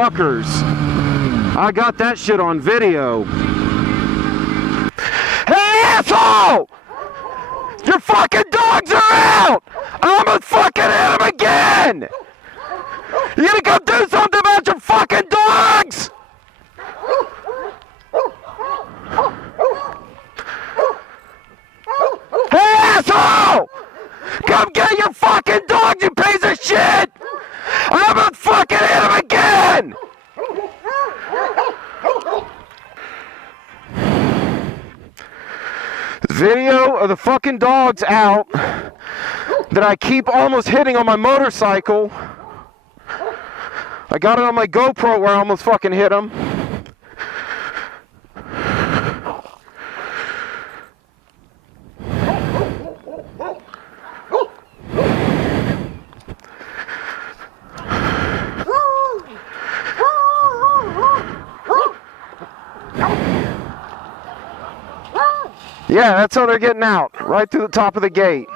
fuckers. I got that shit on video. Hey, asshole! Your fucking dogs are out! I'm gonna fucking hit them again! You gonna go do something about your fucking dogs? Hey, asshole! Come get your fucking dogs, you piece of shit! I'm gonna fucking hit him again! Video of the fucking dogs out that I keep almost hitting on my motorcycle. I got it on my GoPro where I almost fucking hit him. Yeah, that's how they're getting out, right through the top of the gate.